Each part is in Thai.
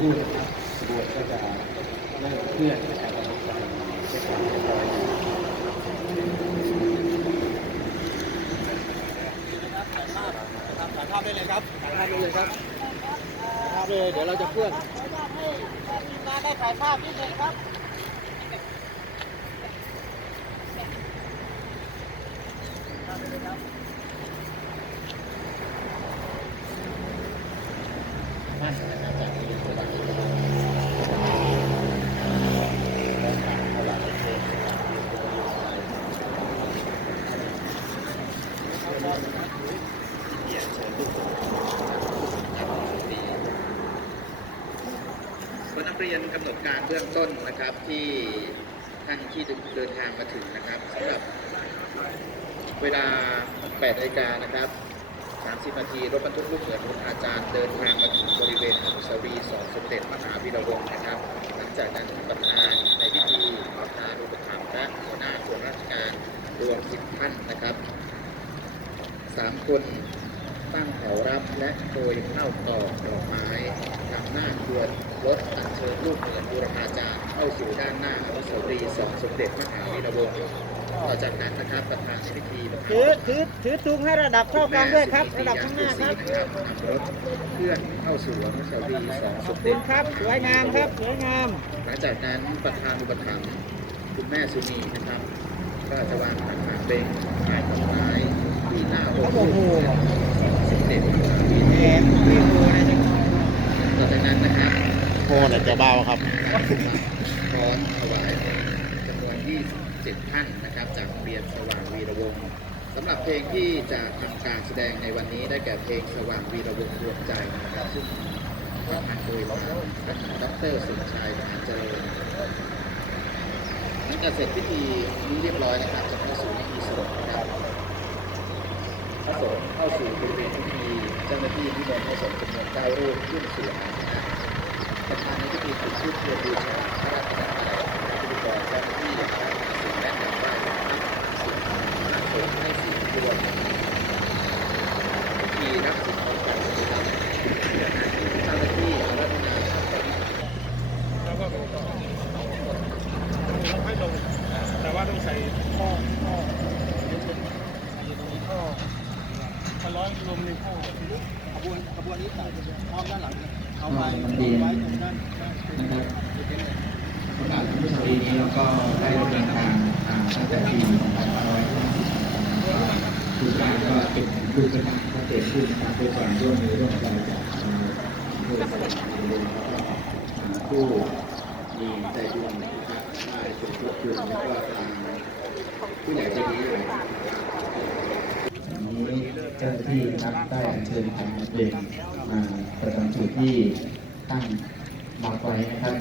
รู่นะครับบวนก็จะเริ่เคลื่อนนะครับเราต้องการเช็คความเรียบร้อยอยู่ถ่ายภาพนะครับถ่ายภาพได้เลยครับถ่ายภาพได้เลยครับถ่ายภาพเลยเดี๋ยวเราจะเคลื่อนทีมงานได้ถ่ายภาพนิดนึงครับท่นะครับจากนี้ตัวบัตรนี้ก็ ก็นักเรียนกำหนดการเบื้องต้นนะครับที่ท่านที่เดินทางมาถึงนะครับสำหรับเวลา8นาฬิกานะครับ 30 นาทีรถบรรทุกลูกเสือของอาจารย์เดินทางมาถึงบริเวณอนุสาวรีย์สองสมเด็จมหาวีระวงศ์นะครับ หลังจากนั้นประธานในพิธีประธานอุปถัมและหัวหน้าส่วนราชการรวม10ท่านนะครับ สามคนตั้งแถวรับและโปรยข้าวตอกดอกไม้นำหน้าครวญรถอัญเชิญลูกเหมือนบูรพาจารย์เข้าสู่ด้านหน้าอนุสาวรีย์สองสมเด็จมหาวีระวงศ์ต่อจากนั้นนะครับประธานในพิธีประธานถือถือถือตุงให้ระดับเท่ากันด้วยครับ ระดับข้างหน้าครับนะครับนำรถเคลื่อนเข้าสู่อนุสาวรีย์สองสมคุเด็จณครับสวยงามครับสวยงาม หลังจากนั้นประธานอุปถัมภ์คุณแม่สุนีนะครับก็จะวางขันหมากเป็นแค่ดอกไม้ ที่หน้าองค์โอ้โหสมเด็จพระมหาวีแขระนไม่โหนะจ๊ะต่อจากนั้นนะครับโอ้แต่จะเบาครับพร้อมถวายจำนวน 27 ท่านนะครับ จากโรงเรียนสว่างวีระวงศ์สำหรับเพลงที่จะทำการแสดงในวันนี้ได้แก่เพลงสว่างวีระวงศ์รวมใจนะครับซึ่งประพันธ์โดยดรสุนชัยมหาเจริญหลังจากเสร็จพิธีนี้เรียบร้อยนะครับจะเข้าสู่พิธีสงฆ์นะครับ พระสงฆ์เข้าสู่บริเวณพิธีเจ้าหน้าที่นิมนต์พระสงฆ์จำนวนเก้ารูปขึ้นสู่อาสนะประธานในพิธีจุดธูปเทียนบูชาพระราชทานพิธีกรเจ้าหน้าที่สิ่งและนำไหว้พรสิ่งของพระสงฆ์ให้สิ่งที่รวมพิธีรับสิ่งของจาระเจ้าเจ้าหน้าที่อาราธนาพระสงฆ์แล้วก็ให้ลงแต่ว่าต้องใส่ท่อท่อท่อ พันร้อยรวมในท่อขบวนขบวนนี้ใส่พร้อมด้านหลังเนี่ยเอาไว้มันดีไว้ตรงด้านด้นนะครับโอกาสอนุสาวรีย์นี้เราก็ได้ดำเนินการตั้งแต่ปี2500ทุกการก็เป็นผู้สมัครก็เกิดขึ้นนะครับด้วยความร่วมมือร่วมใจจากผู้สมัครแล้วก็ผู้มีใจบุญนะครับได้สมทบทุนแล้วก็ทางผู้ใหญ่ใจดี เจ้าหน้าที่นะครับได้อัญเชิญทางเพลงมาประจำจุดที่ตั้งมาไว้นะครับ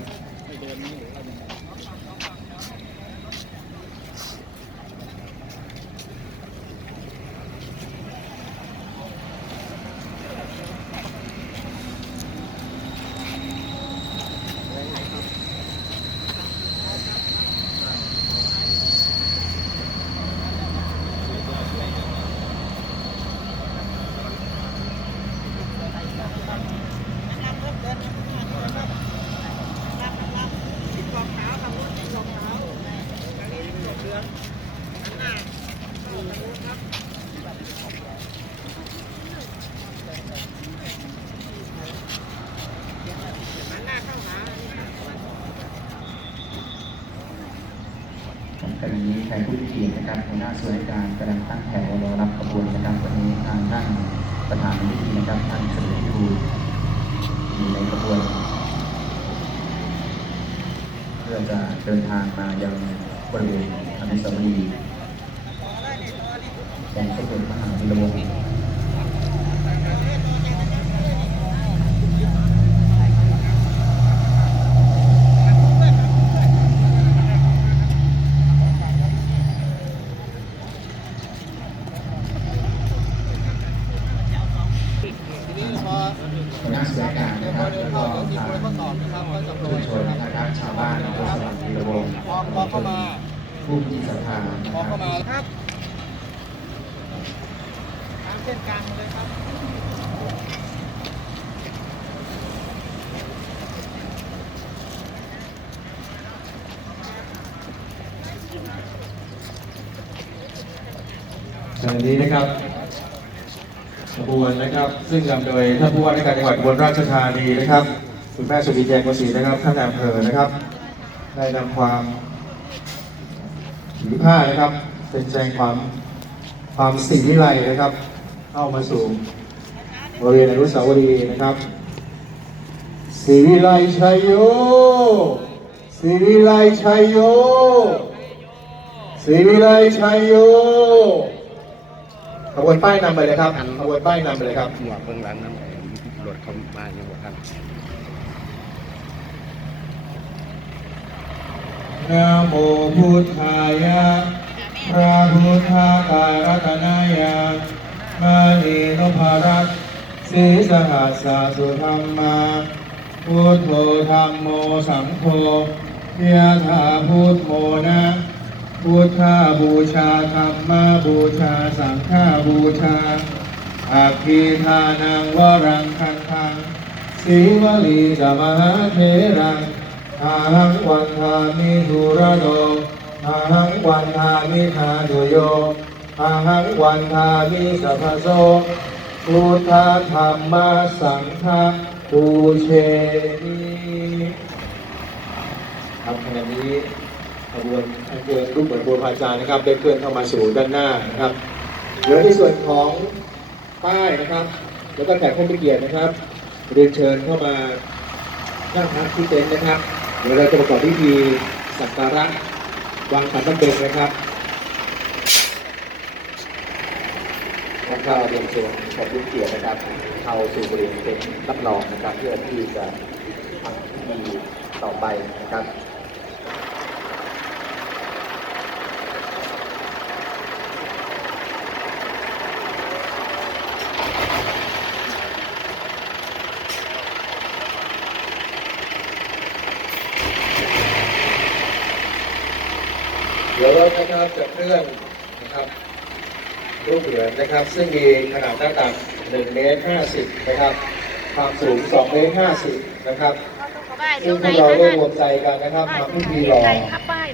ขณะนี้ใครผู้พิธีนะครับหัวหน้าส่วนการกำลังตั้งแถวรอรับขบวนนะครับวันนี้ทางด้านประธานพิธีนะครับท่านเสด็จครูอยู่ในขบวนเพื่อจะเดินทางมายังบริเวณอนุสาวรีย์ของสมเด็จพระมหาวีระวงศ์ คณะหน้าส่วการนะครับแล้วก็ทางชุมชนนะครับชาวบ้านอำเภอสว่างวีระวงศ์ผู้มีจิตศรัทธานะครับตามเส้นกลางเลยครับขณะนี้นะครับ ขบวนนะครับ ซึ่งนำโดยท่านผู้ว่าราชการจังหวัดบลราชธานีนะครับคุณแม่สุริแจงกศีนะครับท่านนายอำเภอนะครับ ได้นำความถือผ้านะครับ เป็นแสดงความความสิวิไลนะครับ เข้ามาสู่บริเวณอนุสาวรีย์นะครับสิวิไลชัยโยสิวิไลชัยโยสิวิไลชัยโย ขบวนป้ายนำไปเลยครับขบวนป้ายนำไปเลยครับหมวกเบื้องหลังน้ำรถเขามาอย่างบ่ครับนะโมพุทธายะพระพุทธการตนายะมณีนพรัตน์สีสหัสสะสุธรรมาพุทโธธรรมโมสังโฆยะถาพุทโมนะ พุทธาบูชาธรรมบูชาสังฆาบูชาอาคีทานังวรังคันทังสีวลีสมหาเทรังอาหังวันทามิธุระโดอาหังวันทามิทาตุโยอาหังวันทามิสัพโสพุทธธรรมสังฆปูเชมิครับขณะนี้ ขบวนอันเชิญรูปเหมือนบัวพาจารย์นะครับ ได้เคลื่อนเข้ามาสู่ด้านหน้านะครับเหลือในส่วนของป้ายนะครับ แล้วก็แขกผู้มีเกียรตินะครับ เรียนเชิญเข้ามานั่งพักที่เต็นท์นะครับ เดี๋ยวเราจะประกอบพิธีสักการะวางขันน้ำเบงนะครับท่านข้าเรียนเชิญขอบคุณเกียรตินะครับ เข้าสู่บริเวณเต็นท์รับรองนะครับ เพื่อที่จะทำพิธีต่อไปนะครับ เดี๋ยวเรานะครับจะเคลื่อนนะครับรูปเหรียญนะครับ ซึ่งมีขนาดหน้าตัก1เมตร50นะครับ ความสูง2เมตร50นะครับซึ่งพวกเราได้รวมใจกันนะครับทำพิธีหล่อครับป้า